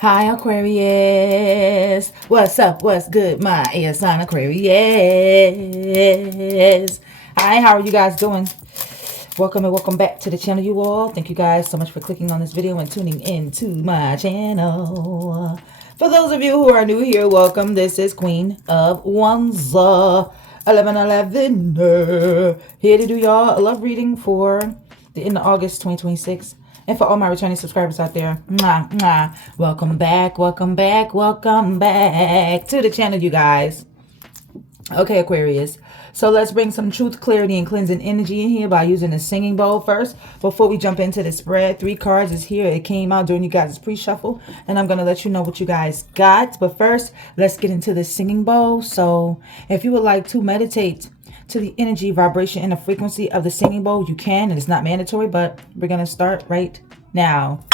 Hi, Aquarius. What's up? What's good? My air sign, Aquarius. Hi, how are you guys doing? Welcome and welcome back to the channel, you all. Thank you guys so much for clicking on this video and tuning in to my channel. For those of you who are new here, welcome. This is Queen of Wands, 1111. Here to do y'all a love reading for the end of August 2026. And for all my returning subscribers out there, mwah, mwah. Welcome back, welcome back, welcome back to the channel, you guys. Okay, Aquarius. So let's bring some truth, clarity, and cleansing energy in here by using a singing bowl first. Before we jump into the spread, 3 cards is here. It came out during you guys' pre-shuffle, and I'm going to let you know what you guys got. But first, let's get into the singing bowl. So if you would like to meditate to the energy, vibration, and the frequency of the singing bowl, you can. And it's not mandatory, but we're going to start right now.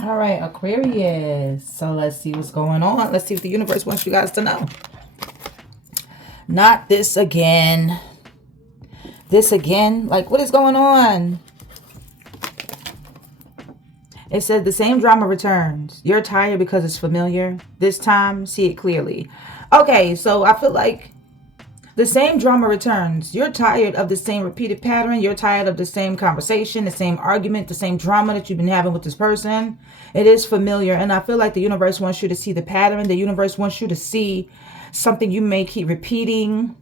All right, Aquarius. So let's see what's going on. Let's see what the universe wants you guys to know. Not this again. This again? Like, what is going on? It said the same drama returns. You're tired because it's familiar. This time, see it clearly. Okay, so I feel like the same drama returns. You're tired of the same repeated pattern. You're tired of the same conversation, the same argument, the same drama that you've been having with this person. It is familiar. And I feel like the universe wants you to see the pattern. The universe wants you to see something you may keep repeating.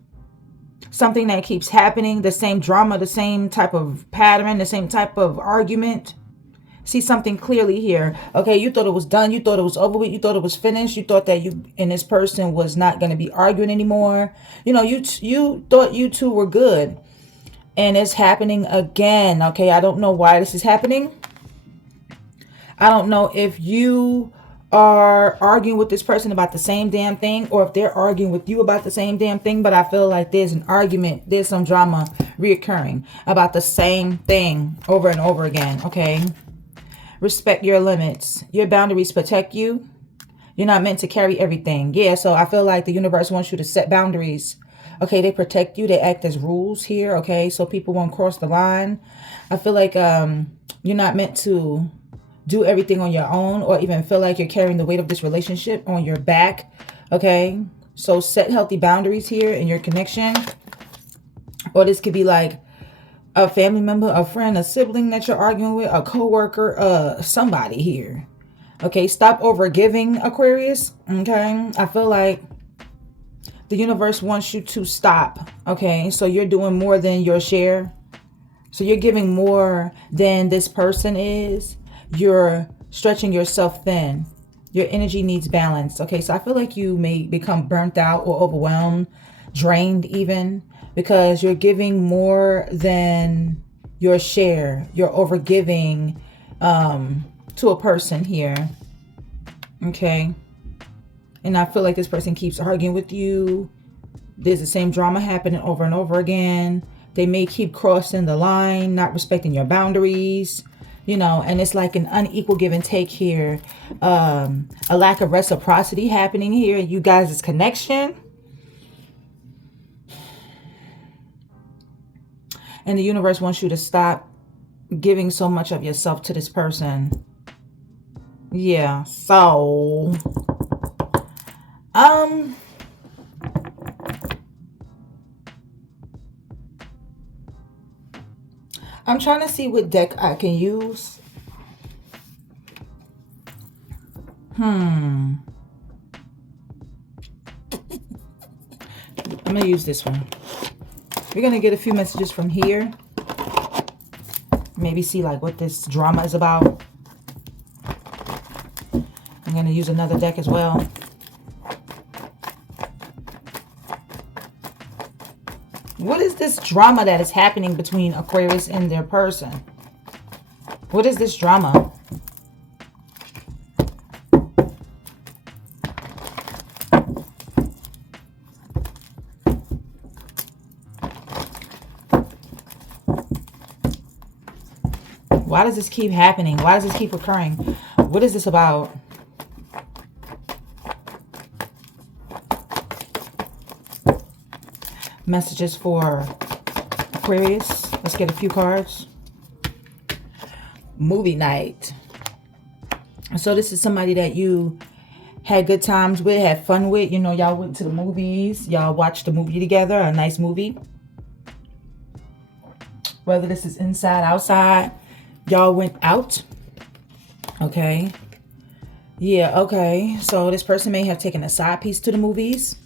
Something that keeps happening. The same drama, the same type of pattern, the same type of argument. See something clearly here. Okay, you thought it was done. You thought it was over with. You thought it was finished. You thought that you and this person was not going to be arguing anymore. You know, you thought you two were good. And it's happening again. Okay, I don't know why this is happening. I don't know if you are arguing with this person about the same damn thing, or if they're arguing with you about the same damn thing. But I feel like there's an argument. There's some drama reoccurring about the same thing over and over again. Okay. Respect your limits. Your boundaries protect you. You're not meant to carry everything. Yeah, so I feel like the universe wants you to set boundaries. Okay, they protect you. They act as rules here. Okay, so people won't cross the line. I feel like you're not meant to do everything on your own, or even feel like you're carrying the weight of this relationship on your back. Okay, so set healthy boundaries here in your connection. Or this could be like a family member, a friend, a sibling that you're arguing with, a coworker, somebody here. Okay, stop over giving, Aquarius. Okay, I feel like the universe wants you to stop. Okay, so you're doing more than your share. So you're giving more than this person is. You're stretching yourself thin. Your energy needs balance. Okay, so I feel like you may become burnt out or overwhelmed, drained even, because you're giving more than your share. You're overgiving to a person here. Okay. And I feel like this person keeps arguing with you. There's the same drama happening over and over again. They may keep crossing the line, not respecting your boundaries. You know, and it's like an unequal give and take here. A lack of reciprocity happening here. You guys' connection. And the universe wants you to stop giving so much of yourself to this person. Yeah, so I'm trying to see what deck I can use. I'm going to use this one. We're going to get a few messages from here. Maybe see like what this drama is about. I'm going to use another deck as well. What is this drama that is happening between Aquarius and their person? What is this drama? Why does this keep happening? Why does this keep occurring? What is this about? Messages for Aquarius. Let's get a few cards. Movie night. So this is somebody that you had good times with, had fun with. You know, y'all went to the movies. Y'all watched a movie together, a nice movie. Whether this is inside, outside, y'all went out. Okay. Yeah, okay. So this person may have taken a side piece to the movies.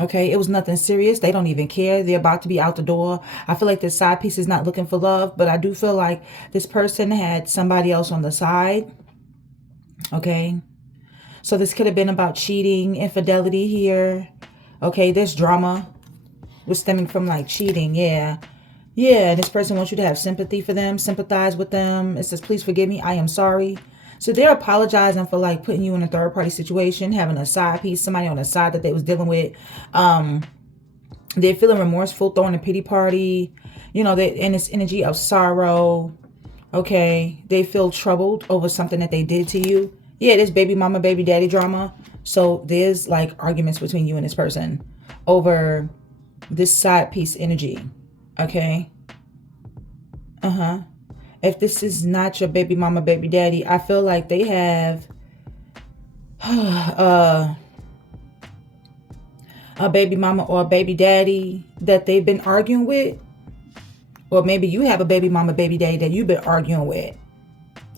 Okay, it was nothing serious. They don't even care. They're about to be out the door. I feel like this side piece is not looking for love, but I do feel like this person had somebody else on the side. Okay, so this could have been about cheating, infidelity here. Okay, this drama was stemming from like cheating. Yeah, this person wants you to have sympathy for them, sympathize with them. It says, please forgive me. I am sorry. So they're apologizing for like putting you in a third party situation, having a side piece, somebody on the side that they was dealing with. They're feeling remorseful, throwing a pity party. You know, they're in this energy of sorrow. Okay. They feel troubled over something that they did to you. Yeah, there's baby mama, baby daddy drama. So there's like arguments between you and this person over this side piece energy. Okay. If this is not your baby mama, baby daddy, I feel like they have a baby mama or a baby daddy that they've been arguing with. Or maybe you have a baby mama, baby daddy that you've been arguing with.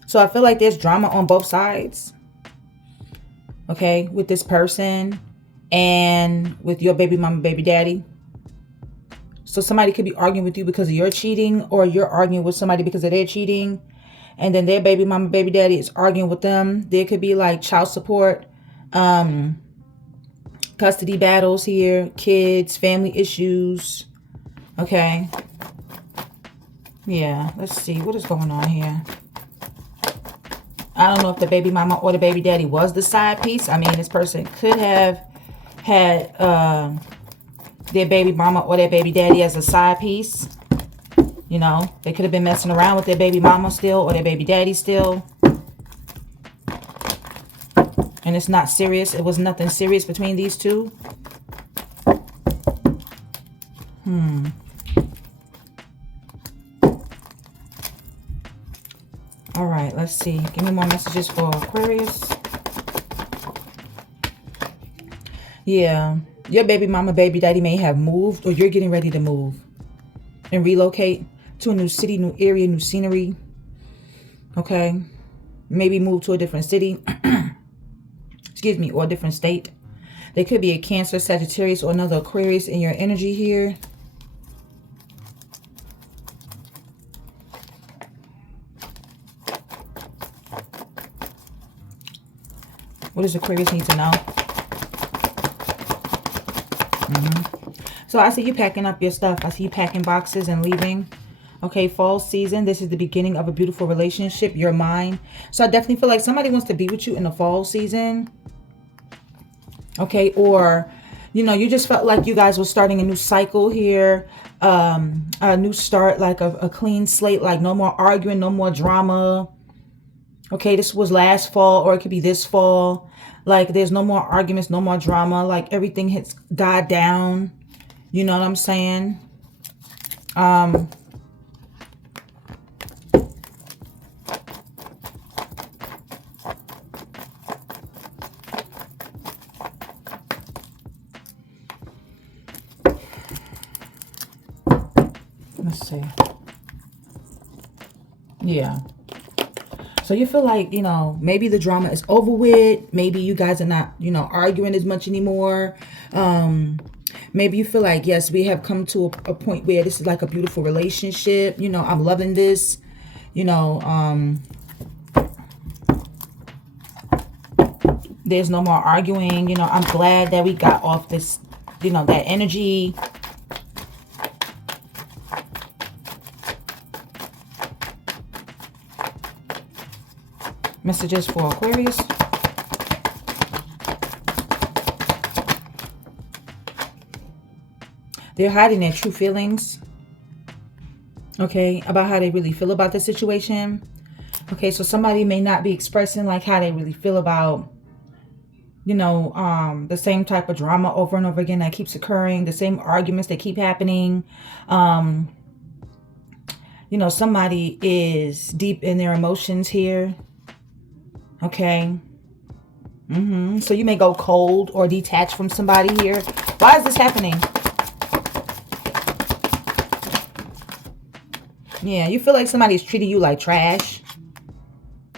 So I feel like there's drama on both sides. Okay, with this person and with your baby mama, baby daddy. So somebody could be arguing with you because of your cheating, or you're arguing with somebody because of their cheating. And then their baby mama, baby daddy is arguing with them. There could be like child support, custody battles here, kids, family issues. Okay. Yeah, let's see what is going on here. I don't know if the baby mama or the baby daddy was the side piece. I mean, this person could have had their baby mama or their baby daddy as a side piece. You know, they could have been messing around with their baby mama still or their baby daddy still. And it's not serious. It was nothing serious between these two. All right, let's see. Give me more messages for Aquarius. Yeah. Your baby mama, baby daddy may have moved, or you're getting ready to move and relocate to a new city, new area, new scenery. Okay. Maybe move to a different city. Excuse me, or a different state. There could be a Cancer, Sagittarius, or another Aquarius in your energy here. What does Aquarius need to know? So I see you packing up your stuff. I see you packing boxes and leaving. Okay, fall season. This is the beginning of a beautiful relationship. You're mine. So I definitely feel like somebody wants to be with you in the fall season. Okay, or, you know, you just felt like you guys were starting a new cycle here. A new start, like a clean slate, like no more arguing, no more drama. Okay, this was last fall, or it could be this fall. Like there's no more arguments, no more drama. Like everything has died down. You know what I'm saying? Let's see. Yeah. So you feel like, you know, maybe the drama is over with. Maybe you guys are not, you know, arguing as much anymore. Maybe you feel like, yes, we have come to a point where this is like a beautiful relationship. You know, I'm loving this. You know, there's no more arguing. You know, I'm glad that we got off this, you know, that energy. Messages for Aquarius. They're hiding their true feelings, okay, about how they really feel about the situation. Okay, so somebody may not be expressing like how they really feel about, you know, the same type of drama over and over again that keeps occurring, the same arguments that keep happening. You know, somebody is deep in their emotions here. Okay. So you may go cold or detached from somebody here. Why is this happening? Yeah, you feel like somebody's treating you like trash.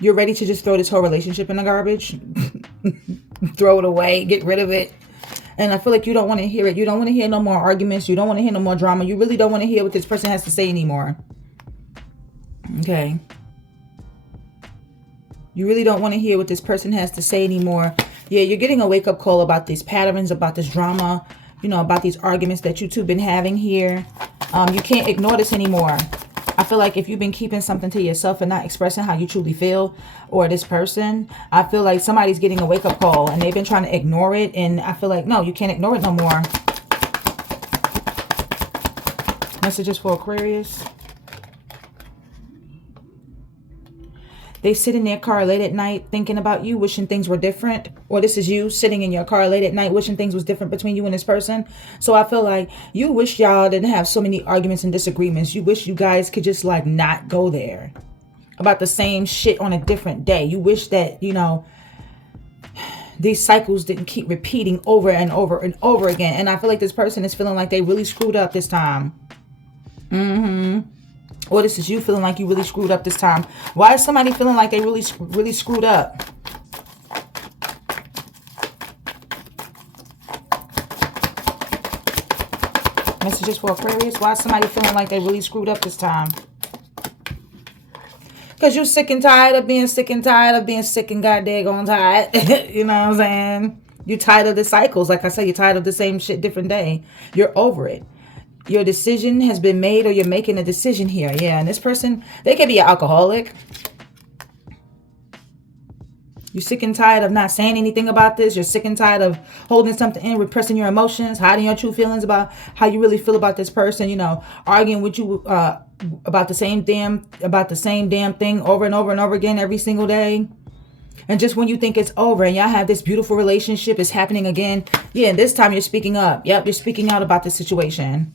You're ready to just throw this whole relationship in the garbage. Throw it away. Get rid of it. And I feel like you don't want to hear it. You don't want to hear no more arguments. You don't want to hear no more drama. You really don't want to hear what this person has to say anymore. Okay. You really don't want to hear what this person has to say anymore. Yeah, you're getting a wake-up call about these patterns, about this drama, you know, about these arguments that you two been having here. You can't ignore this anymore. I feel like if you've been keeping something to yourself and not expressing how you truly feel, or this person, I feel like somebody's getting a wake-up call and they've been trying to ignore it. And I feel like, no, you can't ignore it no more. Messages for Aquarius. They sit in their car late at night thinking about you, wishing things were different. Or this is you sitting in your car late at night wishing things was different between you and this person. So I feel like you wish y'all didn't have so many arguments and disagreements. You wish you guys could just like not go there about the same shit on a different day. You wish that, you know, these cycles didn't keep repeating over and over and over again. And I feel like this person is feeling like they really screwed up this time. Or this is you feeling like you really screwed up this time. Why is somebody feeling like they really screwed up? Messages for Aquarius. Why is somebody feeling like they really screwed up this time? Because you're sick and tired of being sick and tired of being sick and goddamn tired. You know what I'm saying? You're tired of the cycles. Like I said, you're tired of the same shit different day. You're over it. Your decision has been made, or you're making a decision here. Yeah, and this person, they could be an alcoholic. You're sick and tired of not saying anything about this. You're sick and tired of holding something in, repressing your emotions, hiding your true feelings about how you really feel about this person. You know, arguing with you about the same damn thing over and over and over again every single day. And just when you think it's over and y'all have this beautiful relationship, it's happening again. Yeah, and this time you're speaking up. Yep, you're speaking out about the situation.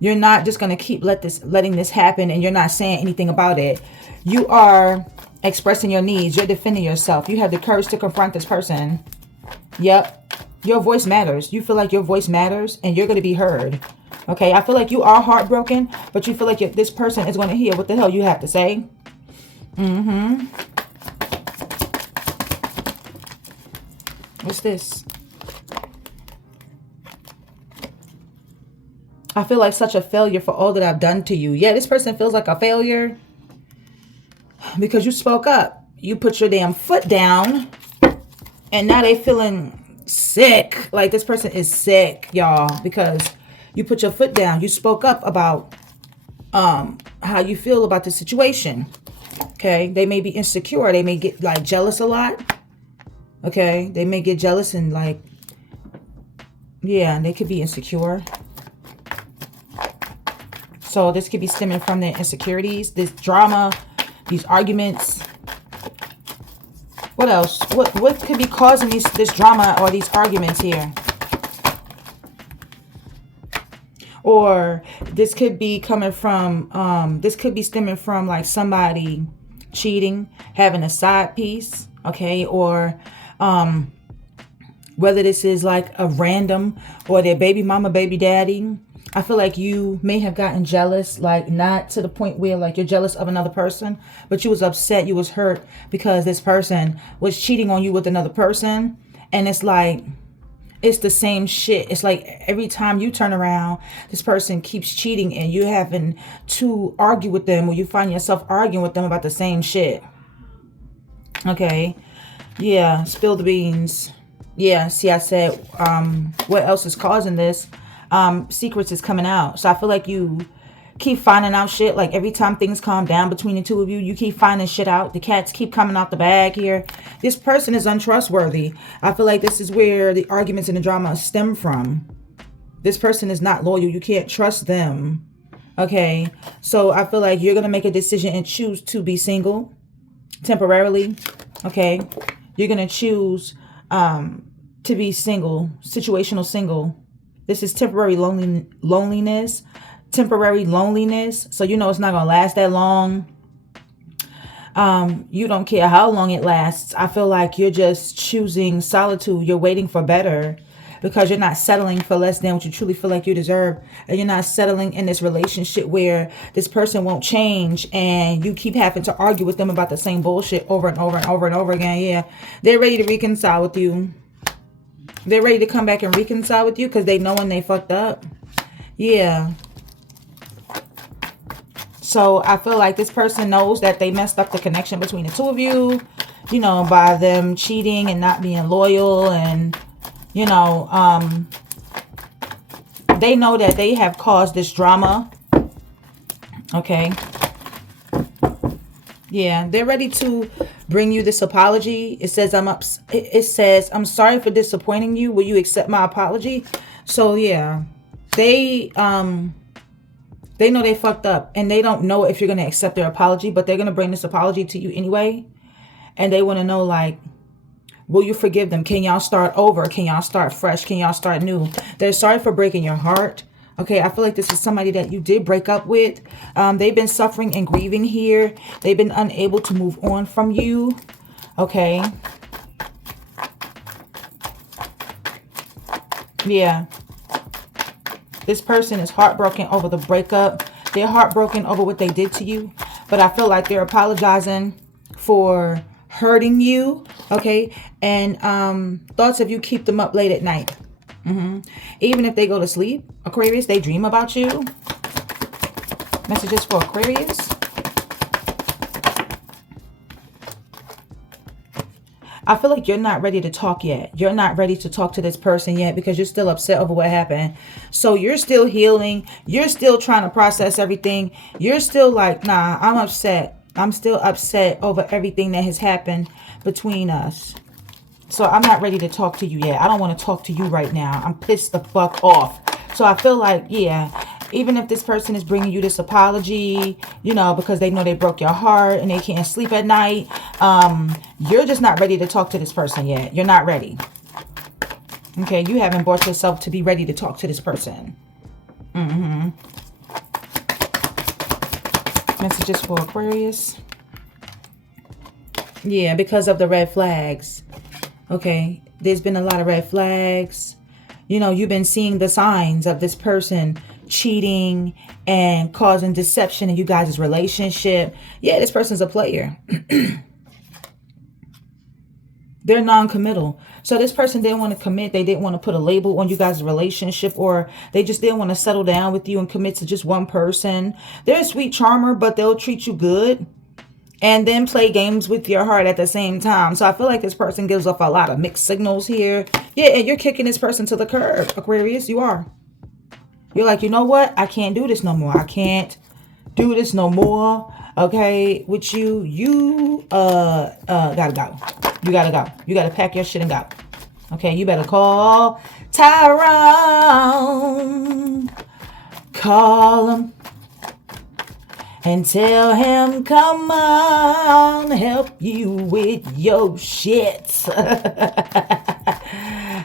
You're not just going to keep letting this happen and you're not saying anything about it. You are expressing your needs. You're defending yourself. You have the courage to confront this person. Yep. Your voice matters. You feel like your voice matters and you're going to be heard. Okay. I feel like you are heartbroken, but you feel like this person is going to hear what the hell you have to say. What's this? I feel like such a failure for all that I've done to you. Yeah, this person feels like a failure because you spoke up. You put your damn foot down and now they feeling sick. Like this person is sick, y'all, because you put your foot down. You spoke up about how you feel about the situation. Okay, they may be insecure. They may get like jealous a lot. Okay, they may get jealous and like, yeah, they could be insecure. So this could be stemming from their insecurities, this drama, these arguments. What else? What could be causing this drama or these arguments here? Or this could be coming from, this could be stemming from like somebody cheating, having a side piece, okay? Or whether this is like a random or their baby mama, baby daddy. I feel like you may have gotten jealous, like not to the point where like you're jealous of another person, but you was upset, you was hurt because this person was cheating on you with another person. And it's like, it's the same shit. It's like every time you turn around, this person keeps cheating and you having to argue with them, or you find yourself arguing with them about the same shit. Okay. Yeah. Spill the beans. Yeah. See, I said, what else is causing this? Secrets is coming out. So I feel like you keep finding out shit. Like every time things calm down between the two of you, you keep finding shit out. The cats keep coming out the bag here. This person is untrustworthy. I feel like this is where the arguments and the drama stem from. This person is not loyal. You can't trust them. Okay, so I feel like you're going to make a decision and choose to be single temporarily. Okay, you're going to choose to be single, situational single. This is temporary loneliness, temporary loneliness. So you know it's not going to last that long. You don't care how long it lasts. I feel like you're just choosing solitude. You're waiting for better because you're not settling for less than what you truly feel like you deserve. And you're not settling in this relationship where this person won't change and you keep having to argue with them about the same bullshit over and over and over and over again. Yeah, they're ready to reconcile with you. They're ready to come back and reconcile with you because they know when they fucked up. Yeah. So I feel like this person knows that they messed up the connection between the two of you, you know, by them cheating and not being loyal. And, you know, they know that they have caused this drama. Okay. Yeah, they're ready to bring you this apology. It says, I'm sorry for disappointing you. Will you accept my apology? So, yeah, they know they fucked up and they don't know if you're going to accept their apology, but they're going to bring this apology to you anyway. And they want to know, like, will you forgive them? Can y'all start over? Can y'all start fresh? Can y'all start new? They're sorry for breaking your heart. Okay, I feel like this is somebody that you did break up with. They've been suffering and grieving here. They've been unable to move on from you. Okay. Yeah. This person is heartbroken over the breakup. They're heartbroken over what they did to you. But I feel like they're apologizing for hurting you. Okay. And thoughts of you keep them up late at night. Even if they go to sleep, Aquarius, they dream about you. Messages for Aquarius. I feel like you're not ready to talk yet. You're not ready to talk to this person yet because you're still upset over what happened. So you're still healing. You're still trying to process everything. You're still like, nah, I'm upset. I'm still upset over everything that has happened between us. So I'm not ready to talk to you yet. I don't want to talk to you right now. I'm pissed the fuck off. So I feel like, yeah, even if this person is bringing you this apology, you know, because they know they broke your heart and they can't sleep at night, you're just not ready to talk to this person yet. You're not ready. Okay, you haven't brought yourself to be ready to talk to this person. Messages for Aquarius. Yeah, because of the red flags. Okay, there's been a lot of red flags. You know, you've been seeing the signs of this person cheating and causing deception in you guys' relationship. Yeah, this person's a player. They're non-committal. So this person didn't want to commit. They didn't want to put a label on you guys' relationship, or they just didn't want to settle down with you and commit to just one person. They're a sweet charmer, but they'll treat you good and then play games with your heart at the same time. So I feel like this person gives off a lot of mixed signals here. Yeah, and you're kicking this person to the curb, Aquarius. You are. You're like, you know what? I can't do this no more. I can't do this no more. Okay, with you. You gotta go. You gotta go. You gotta pack your shit and go. Okay, you better call Tyrone. Call him. And tell him, come on, help you with your shit.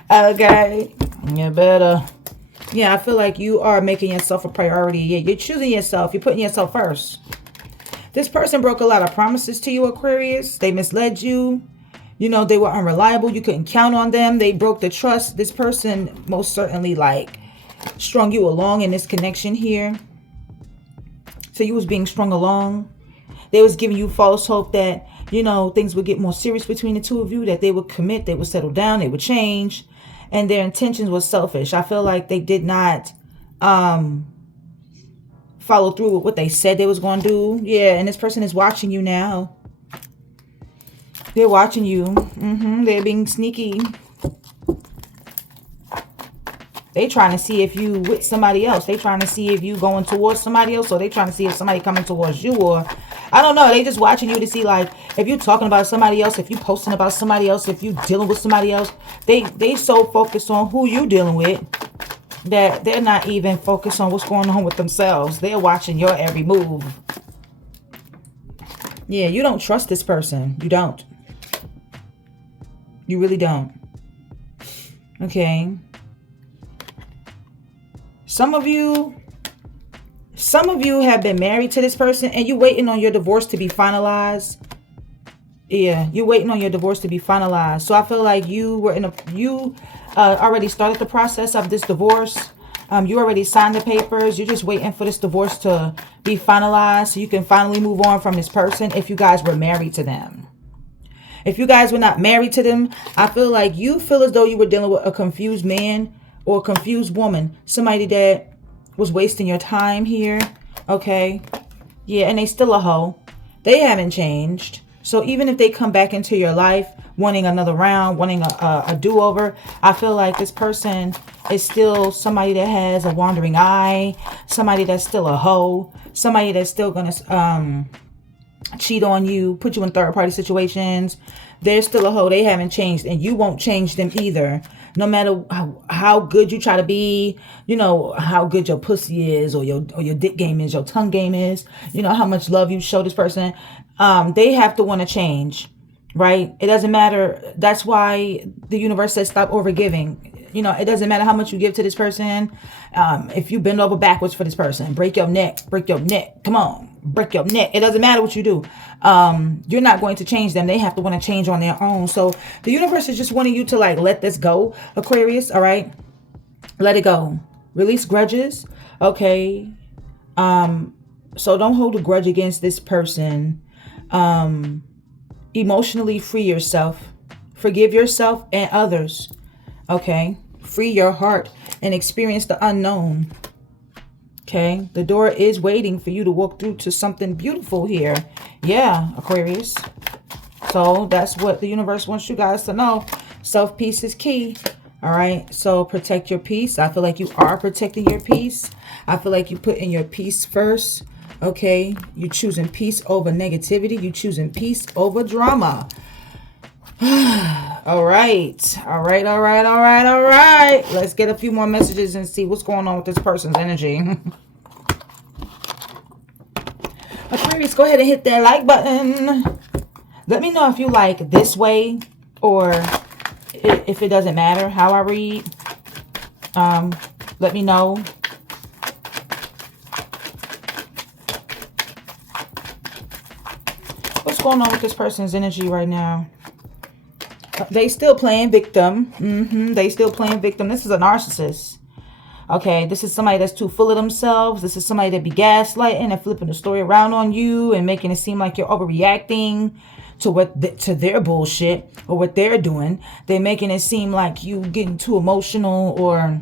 Okay. You better. Yeah, I feel like you are making yourself a priority. Yeah, you're choosing yourself. You're putting yourself first. This person broke a lot of promises to you, Aquarius. They misled you. You know, they were unreliable. You couldn't count on them. They broke the trust. This person most certainly, like, strung you along in this connection here. So you was being strung along. They was giving you false hope that, you know, things would get more serious between the two of you, that they would commit, they would settle down, they would change. And their intentions was selfish. I feel like they did not follow through with what they said they was going to do. Yeah, and this person is watching you now. They're watching you. They're being sneaky. They trying to see if you with somebody else. They trying to see if you going towards somebody else, or they trying to see if somebody coming towards you, or I don't know. They just watching you to see like if you talking about somebody else, if you posting about somebody else, if you dealing with somebody else. They so focused on who you dealing with that they're not even focused on what's going on with themselves. They're watching your every move. Yeah, you don't trust this person. You don't. You really don't. Okay. Some of you have been married to this person and you waiting on your divorce to be finalized. Yeah, you're waiting on your divorce to be finalized. So I feel like you already started the process of this divorce. You already signed the papers. You're just waiting for this divorce to be finalized so you can finally move on from this person if you guys were married to them. If you guys were not married to them, I feel like you feel as though you were dealing with a confused man or a confused woman. Somebody that was wasting your time here. Okay. Yeah, and they still a hoe. They haven't changed. So even if they come back into your life wanting another round, wanting a do-over, I feel like this person is still somebody that has a wandering eye, somebody that's still a hoe, somebody that's still going to cheat on you, put you in third-party situations. They're still a hoe. They haven't changed, and you won't change them either. No matter how good you try to be, you know, how good your pussy is or your dick game is, your tongue game is, you know, how much love you show this person. They have to want to change, right? It doesn't matter. That's why the universe says stop overgiving. You know, it doesn't matter how much you give to this person. If you bend over backwards for this person, break your neck. Come on, break your neck. It doesn't matter what you do. You're not going to change them. They have to want to change on their own. So the universe is just wanting you to like let this go, Aquarius. All right, let it go. Release grudges. Okay. So don't hold a grudge against this person. Emotionally free yourself. Forgive yourself and others. Okay. Free your heart and experience the unknown. Okay. The door is waiting for you to walk through to something beautiful here. Yeah, Aquarius. So that's what the universe wants you guys to know. Self-peace is key. All right. So protect your peace. I feel like you are protecting your peace. I feel like you put in your peace first. Okay. You choosing peace over negativity. You choosing peace over drama. All right. Let's get a few more messages and see what's going on with this person's energy. Aquarius, go ahead and hit that like button. Let me know if you like this way or if it doesn't matter how I read. Let me know. What's going on with this person's energy right now? They still playing victim. They still playing victim. This is a narcissist. Okay, this is somebody that's too full of themselves. This is somebody that be gaslighting and flipping the story around on you and making it seem like you're overreacting to their bullshit or what they're doing. They're making it seem like you getting too emotional or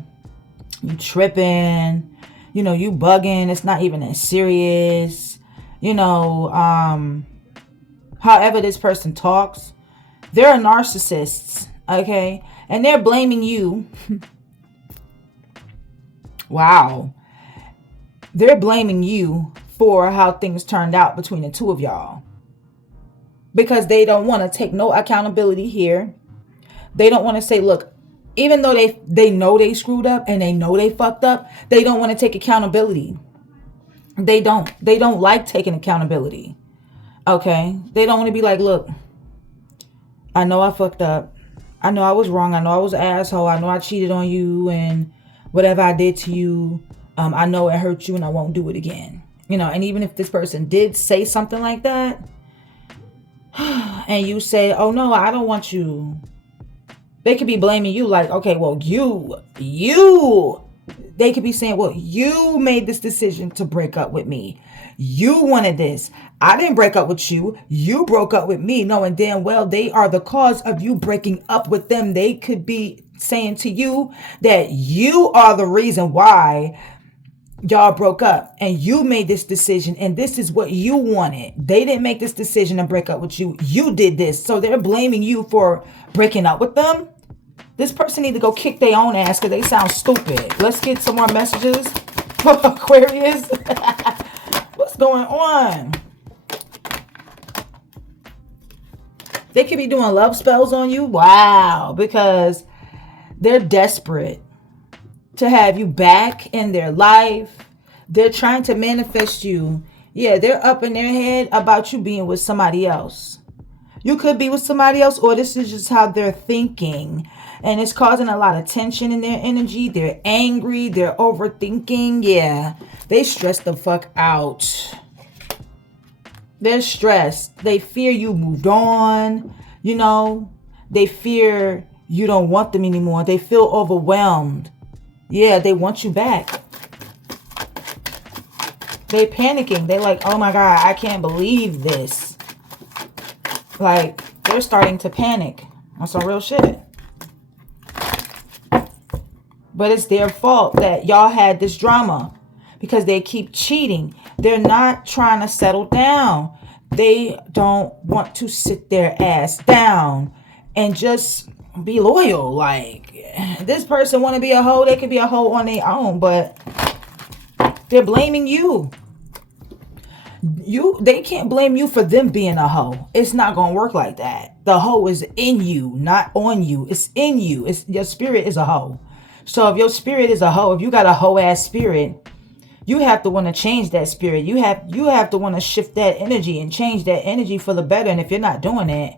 you tripping. You know, you bugging. It's not even that serious. You know, however this person talks. They're narcissists, okay? And they're blaming you. Wow. They're blaming you for how things turned out between the two of y'all. Because they don't want to take no accountability here. They don't want to say, look, even though they know they screwed up and they know they fucked up, they don't want to take accountability. They don't like taking accountability. Okay? They don't want to be like, look, I know I fucked up. I know I was wrong. I know I was an asshole. I know I cheated on you and whatever I did to you, I know it hurt you and I won't do it again. You know, and even if this person did say something like that and you say, oh no, I don't want you. They could be blaming you like, okay, well, they could be saying, well, you made this decision to break up with me. You wanted this. I didn't break up with you. You broke up with me, knowing damn well they are the cause of you breaking up with them. They could be saying to you that you are the reason why y'all broke up and you made this decision and this is what you wanted. They didn't make this decision to break up with you. You did this. So they're blaming you for breaking up with them. This person need to go kick their own ass because they sound stupid. Let's get some more messages for Aquarius. What's going on? They could be doing love spells on you. Wow. Because they're desperate to have you back in their life. They're trying to manifest you. Yeah, they're up in their head about you being with somebody else. You could be with somebody else, or this is just how they're thinking. And it's causing a lot of tension in their energy. They're angry. They're overthinking. Yeah, they stress the fuck out. They're stressed. They fear you moved on. You know, they fear you don't want them anymore. They feel overwhelmed. Yeah, they want you back. They panicking. They like, oh my God, I can't believe this. Like, they're starting to panic on some real shit. But it's their fault that y'all had this drama because they keep cheating. They're not trying to settle down. They don't want to sit their ass down and just be loyal. Like, this person want to be a hoe. They could be a hoe on their own, but they're blaming you. They can't blame you for them being a hoe. It's not gonna work like that. The hoe is in you, not on you. It's in you. Your spirit is a hoe. So if your spirit is a hoe, if you got a hoe ass spirit, you have to want to change that spirit. You have to want to shift that energy and change that energy for the better. And if you're not doing it,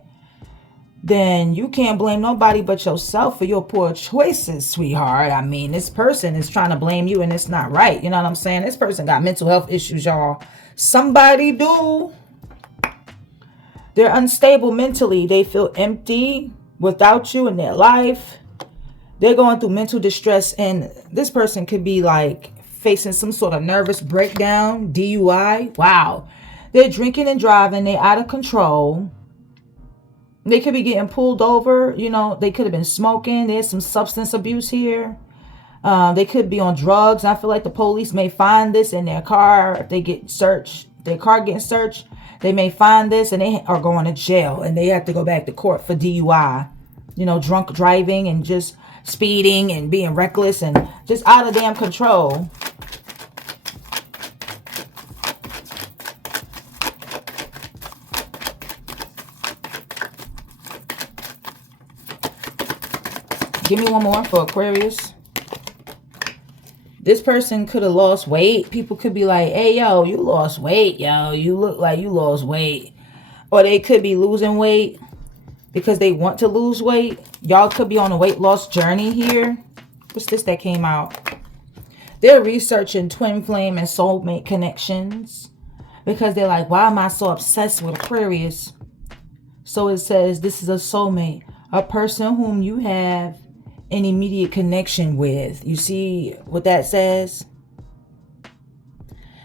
then you can't blame nobody but yourself for your poor choices, sweetheart. I mean, this person is trying to blame you and it's not right. You know what I'm saying? This person got mental health issues, y'all. Somebody do. They're unstable mentally. They feel empty without you in their life. They're going through mental distress, and this person could be like facing some sort of nervous breakdown, DUI. Wow. They're drinking and driving. They're out of control. They could be getting pulled over. You know, they could have been smoking. There's some substance abuse here. They could be on drugs. I feel like the police may find this in their car. If they get searched, their car getting searched, they may find this and they are going to jail. And they have to go back to court for DUI. You know, drunk driving and just speeding and being reckless and just out of damn control. Give me one more for Aquarius. This person could have lost weight. People could be like, hey, yo, you lost weight, yo. You look like you lost weight. Or they could be losing weight because they want to lose weight. Y'all could be on a weight loss journey here. What's this that came out? They're researching twin flame and soulmate connections because they're like, why am I so obsessed with Aquarius? So it says this is a soulmate, a person whom you have an immediate connection with. You see what that says?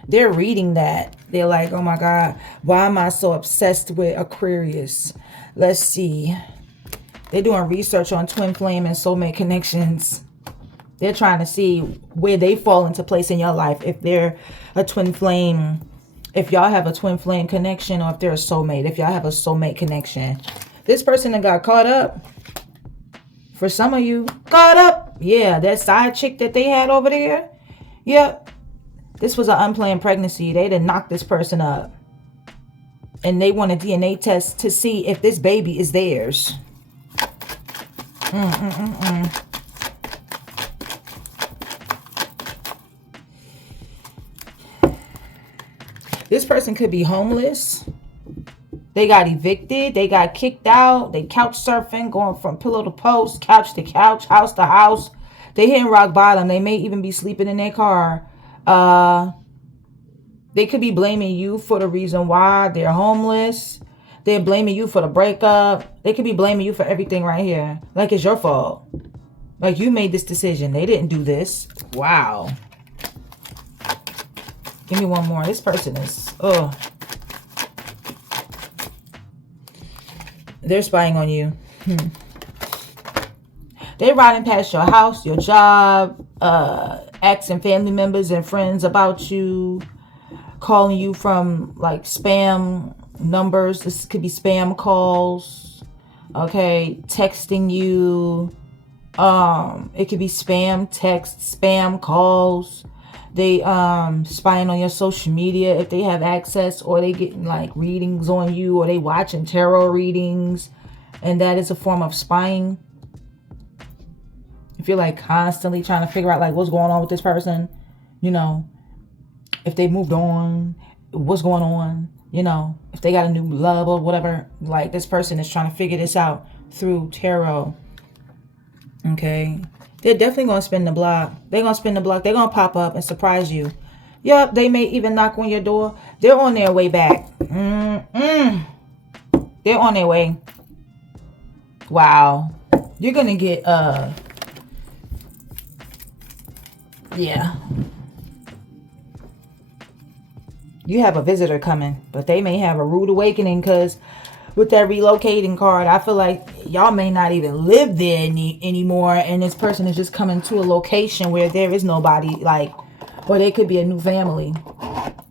They're reading that. They're like, oh my God, why am I so obsessed with Aquarius? Let's see. They're doing research on twin flame and soulmate connections. They're trying to see where they fall into place in your life. If they're a twin flame, if y'all have a twin flame connection, or if they're a soulmate, if y'all have a soulmate connection. This person that got caught up. For some of you, caught up. Yeah, that side chick that they had over there. Yep. This was an unplanned pregnancy. They done knocked this person up. And they want a DNA test to see if this baby is theirs. This person could be homeless. They got evicted. They got kicked out. They couch surfing, going from pillow to post, couch to couch, house to house. They hitting rock bottom. They may even be sleeping in their car. They could be blaming you for the reason why they're homeless. They're blaming you for the breakup. They could be blaming you for everything right here. Like it's your fault. Like you made this decision. They didn't do this. Wow. Give me one more. This person is... They're spying on you. They're riding past your house, your job, asking family members and friends about you, calling you from like spam numbers. This could be spam calls. Okay, texting you. It could be spam texts, spam calls. They spying on your social media if they have access, or they getting like readings on you, or they watching tarot readings, and that is a form of spying. If you're like constantly trying to figure out like what's going on with this person, you know, if they moved on, what's going on, you know, if they got a new love or whatever, like this person is trying to figure this out through tarot. Okay, they're definitely gonna spin the block. They're gonna spin the block. They're gonna pop up and surprise you. Yep, they may even knock on your door. They're on their way back. They're on their way. Wow, you're gonna get yeah, you have a visitor coming, but they may have a rude awakening, because with that relocating card, I feel like y'all may not even live there anymore, and this person is just coming to a location where there is nobody, like, or they could be a new family.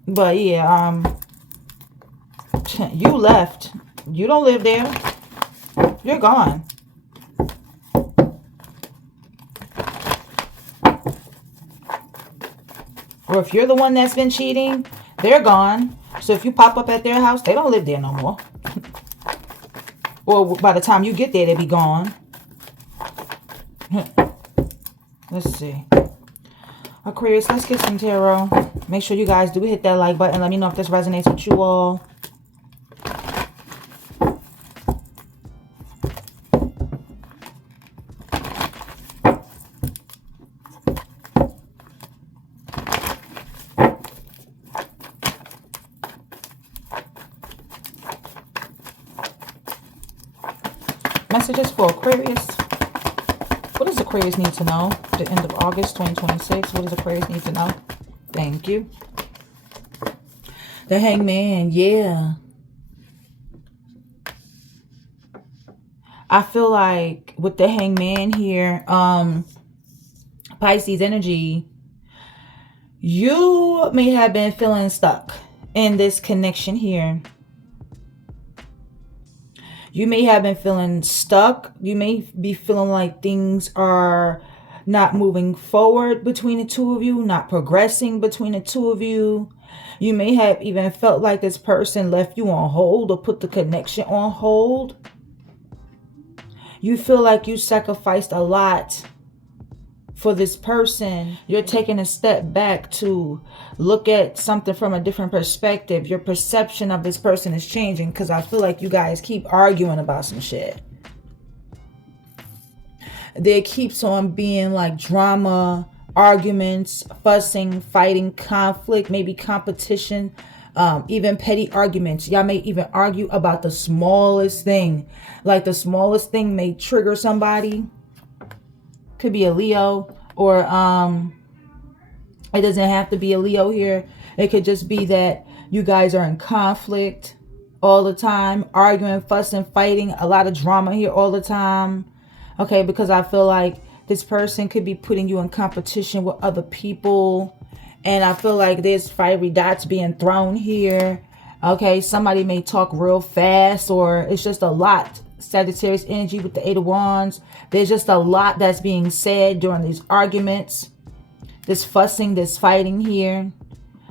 But yeah, you left. You don't live there. You're gone. Or if you're the one that's been cheating, they're gone. So if you pop up at their house, they don't live there no more. Or by the time you get there, they'll be gone. Let's see. Aquarius, let's get some tarot. Make sure you guys do hit that like button. Let me know if this resonates with you all. Messages for Aquarius. What does Aquarius need to know? The end of August 2026. What does Aquarius need to know? Thank you. The Hangman. Yeah. I feel like with the Hangman here, Pisces energy, you may have been feeling stuck in this connection here. You may have been feeling stuck. You may be feeling like things are not moving forward between the two of you, not progressing between the two of you. You may have even felt like this person left you on hold or put the connection on hold. You feel like you sacrificed a lot for this person. You're taking a step back to look at something from a different perspective. Your perception of this person is changing, because I feel like you guys keep arguing about some shit. There keeps on being like drama, arguments, fussing, fighting, conflict, maybe competition, even petty arguments. Y'all may even argue about the smallest thing. Like the smallest thing may trigger somebody. Could be a Leo, or it doesn't have to be a Leo here. It could just be that you guys are in conflict all the time, arguing, fussing, fighting, a lot of drama here all the time. Okay, because I feel like this person could be putting you in competition with other people, and I feel like there's fiery dots being thrown here. Okay, somebody may talk real fast, or it's just a lot. Sagittarius energy with the 8 of Wands. There's just a lot that's being said during these arguments, this fussing, this fighting here.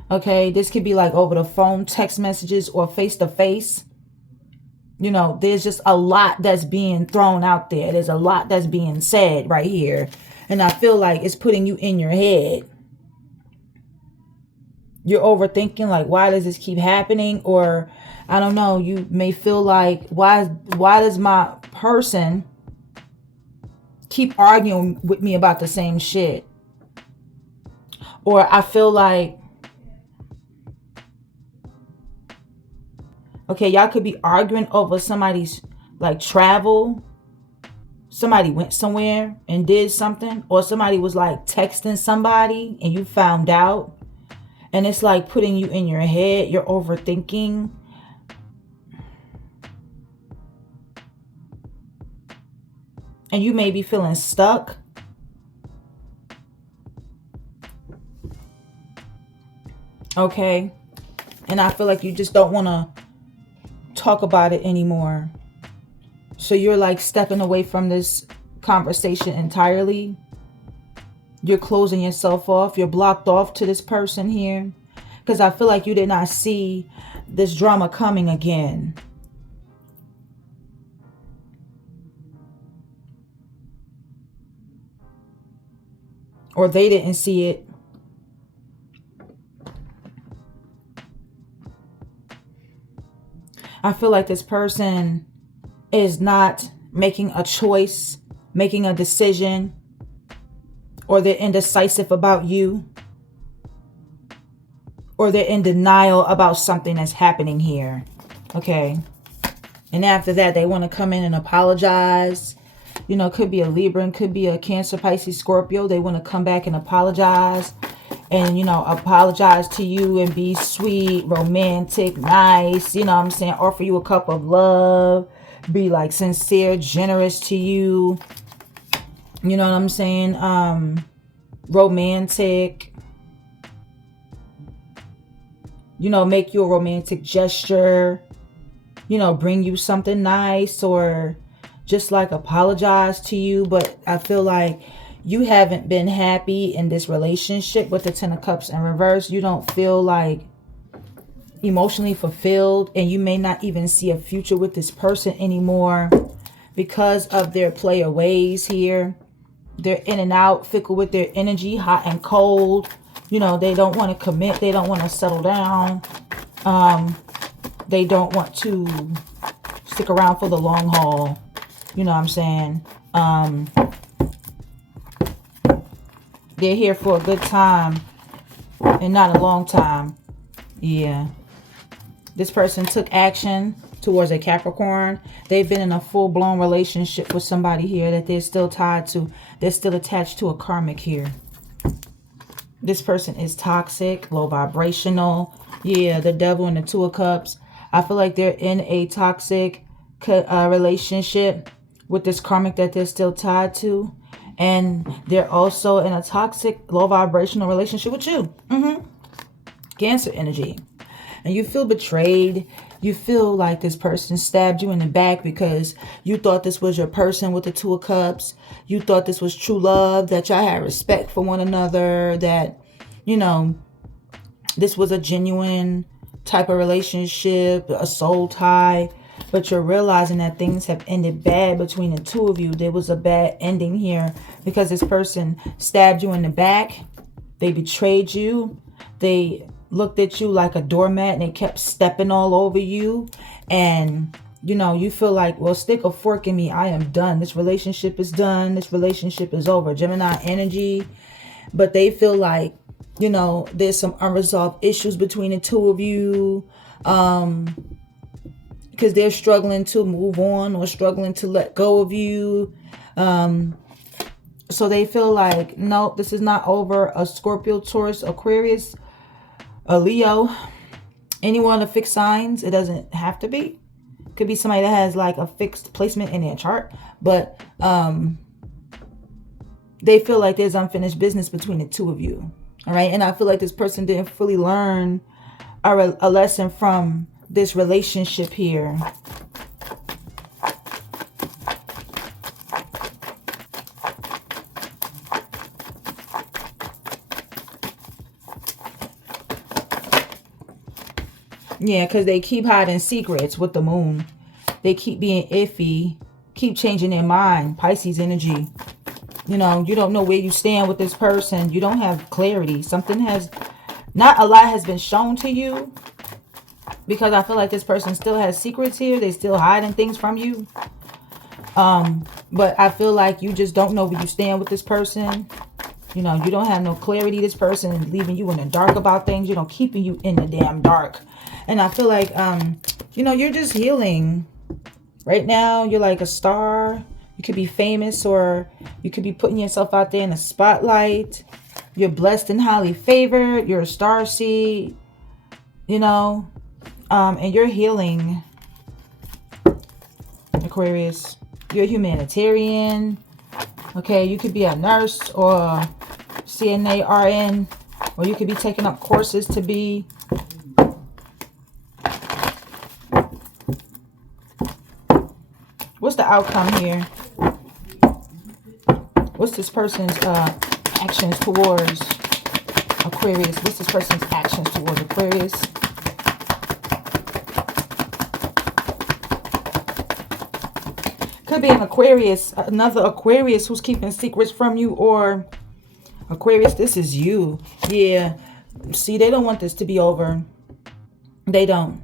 Okay, this could be like over the phone, text messages, or face to face. You know, there's just a lot that's being thrown out there. There's a lot that's being said right here, and I feel like it's putting you in your head. You're overthinking, like, why does this keep happening? Or I don't know, you may feel like, why does my person keep arguing with me about the same shit? Or I feel like, okay, y'all could be arguing over somebody's like travel. Somebody went somewhere and did something, or somebody was like texting somebody and you found out. And it's like putting you in your head. You're overthinking. And you may be feeling stuck. Okay. And I feel like you just don't want to talk about it anymore. So you're like stepping away from this conversation entirely. You're closing yourself off. You're blocked off to this person here. Because I feel like you did not see this drama coming again. Or they didn't see it. I feel like this person is not making a choice, making a decision, or they're indecisive about you, or they're in denial about something that's happening here. Okay. And after that, they want to come in and apologize. You know, it could be a Libra, and could be a Cancer, Pisces, Scorpio. They want to come back and apologize. And, you know, apologize to you and be sweet, romantic, nice. You know what I'm saying? Offer you a cup of love. Be like sincere, generous to you. You know what I'm saying? Romantic. You know, make you a romantic gesture. You know, bring you something nice, or just like apologize to you. But I feel like you haven't been happy in this relationship with the Ten of Cups in reverse. You don't feel like emotionally fulfilled, and you may not even see a future with this person anymore because of their player ways here. They're in and out, fickle with their energy, hot and cold. You know, they don't want to commit. They don't want to settle down. They don't want to stick around for the long haul. You know what I'm saying? They're here for a good time and not a long time. Yeah. This person took action towards a Capricorn. They've been in a full-blown relationship with somebody here that they're still tied to. They're still attached to a karmic here. This person is toxic, low vibrational. Yeah, the Devil and the Two of Cups. I feel like they're in a toxic relationship with this karmic that they're still tied to. And they're also in a toxic, low vibrational relationship with you. Cancer energy. And you feel betrayed. You feel like this person stabbed you in the back because you thought this was your person with the Two of Cups. You thought this was true love, that y'all had respect for one another, that, you know, this was a genuine type of relationship, a soul tie. But you're realizing that things have ended bad between the two of you. There was a bad ending here because this person stabbed you in the back. They betrayed you. They looked at you like a doormat and they kept stepping all over you. And, you know, you feel like, well, stick a fork in me. I am done. This relationship is done. This relationship is over. Gemini energy. But they feel like, you know, there's some unresolved issues between the two of you. Because they're struggling to move on or struggling to let go of you. So they feel like, no, this is not over. A Scorpio, Taurus, Aquarius, a Leo, anyone of fixed signs. It doesn't have to be. It could be somebody that has like a fixed placement in their chart. But they feel like there's unfinished business between the two of you. All right. And I feel like this person didn't fully learn a lesson from this relationship here. Yeah, because they keep hiding secrets with the moon. They keep being iffy, keep changing their mind. Pisces energy. You know, you don't know where you stand with this person. You don't have clarity. Not a lot has been shown to you. Because I feel like this person still has secrets here. They're still hiding things from you. But I feel like you just don't know where you stand with this person. You know, you don't have no clarity. This person is leaving you in the dark about things. You know, keeping you in the damn dark. And I feel like, you know, you're just healing. Right now, you're like a star. You could be famous, or you could be putting yourself out there in the spotlight. You're blessed and highly favored. You're a starseed. You know. And you're healing, Aquarius. You're a humanitarian. Okay, you could be a nurse or CNA, RN, or you could be taking up courses to be. What's the outcome here? What's this person's actions towards Aquarius? What's this person's actions towards Aquarius? Could be an Aquarius, another Aquarius who's keeping secrets from you, or Aquarius, this is you. Yeah. See, they don't want this to be over. They don't.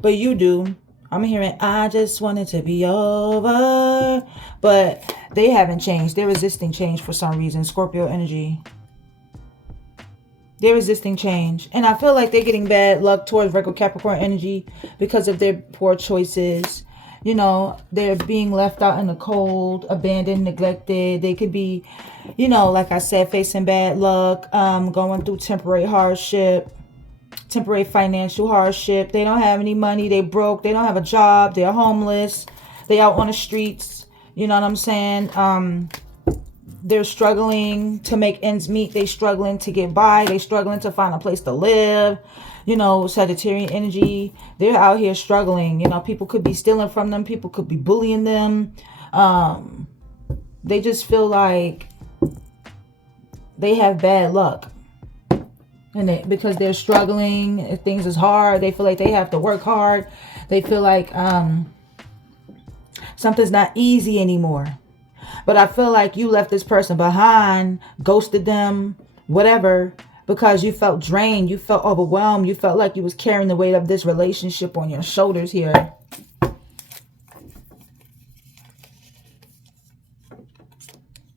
But you do. I'm hearing, I just want it to be over. But they haven't changed. They're resisting change for some reason. Scorpio energy. They're resisting change. And I feel like they're getting bad luck towards Virgo Capricorn energy because of their poor choices. You know, they're being left out in the cold, abandoned, neglected. They could be, you know, like I said, facing bad luck, going through temporary hardship, temporary financial hardship. They don't have any money. They broke. They don't have a job. They're homeless. They out on the streets. You know what I'm saying? They're struggling to make ends meet. They're struggling to get by. They're struggling to find a place to live. You know, Sagittarian energy, they're out here struggling. You know, people could be stealing from them. People could be bullying them. They just feel like they have bad luck. And because they're struggling, things is hard. They feel like they have to work hard. They feel like something's not easy anymore. But I feel like you left this person behind, ghosted them, whatever, because you felt drained, you felt overwhelmed, you felt like you was carrying the weight of this relationship on your shoulders here.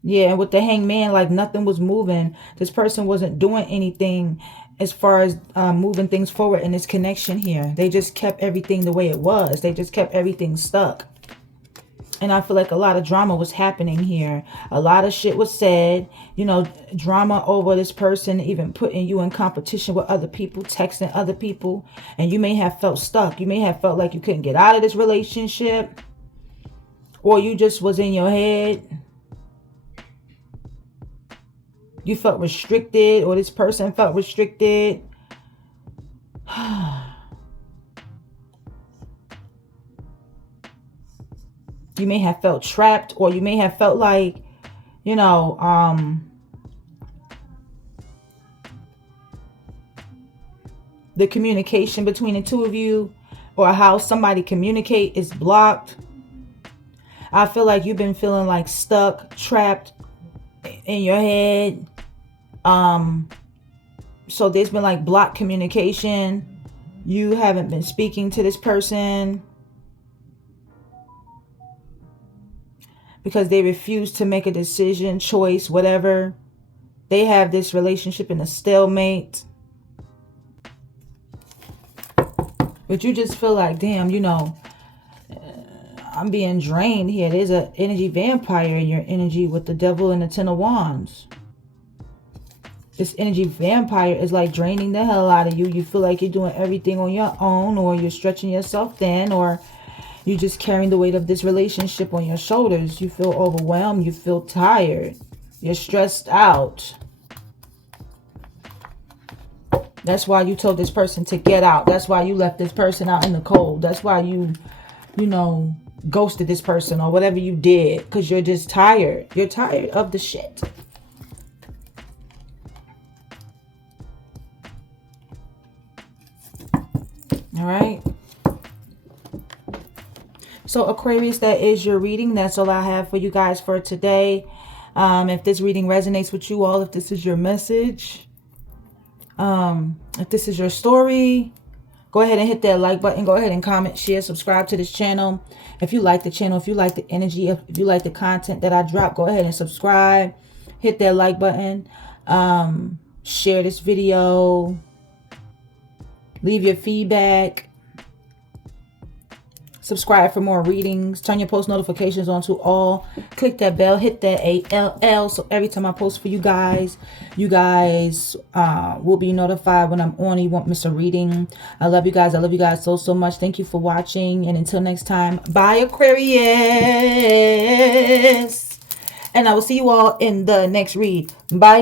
Yeah, and with the Hangman, like nothing was moving. This person wasn't doing anything as far as moving things forward in this connection here. They just kept everything the way it was. They just kept everything stuck. And I feel like a lot of drama was happening here. A lot of shit was said. You know, drama over this person, even putting you in competition with other people, texting other people. And you may have felt stuck. You may have felt like you couldn't get out of this relationship. Or you just was in your head. You felt restricted, or this person felt restricted. You may have felt trapped, or you may have felt like, you know, the communication between the two of you, or how somebody communicate is blocked. I feel like you've been feeling like stuck, trapped in your head. So there's been like blocked communication. You haven't been speaking to this person because they refuse to make a decision, choice, whatever. They have this relationship in a stalemate. But you just feel like, damn, you know, I'm being drained here. There's an energy vampire in your energy with the devil and the 10 of wands. This energy vampire is like draining the hell out of you. You feel like you're doing everything on your own, or you're stretching yourself thin, or you're just carrying the weight of this relationship on your shoulders. You feel overwhelmed. You feel tired. You're stressed out. That's why you told this person to get out. That's why you left this person out in the cold. That's why you know, ghosted this person or whatever you did. Because you're just tired. You're tired of the shit. All right. So Aquarius, that is your reading. That's all I have for you guys for today. If this reading resonates with you all, if this is your message, if this is your story, go ahead and hit that like button. Go ahead and comment, share, subscribe to this channel. If you like the channel, if you like the energy, if you like the content that I drop, go ahead and subscribe. Hit that like button. Share this video. Leave your feedback. Subscribe for more readings. Turn your post notifications on to all. Click that bell. Hit that ALL. So every time I post for you guys will be notified when I'm on. You won't miss a reading. I love you guys. I love you guys so much. Thank you for watching. And until next time, bye Aquarius. And I will see you all in the next read. Bye.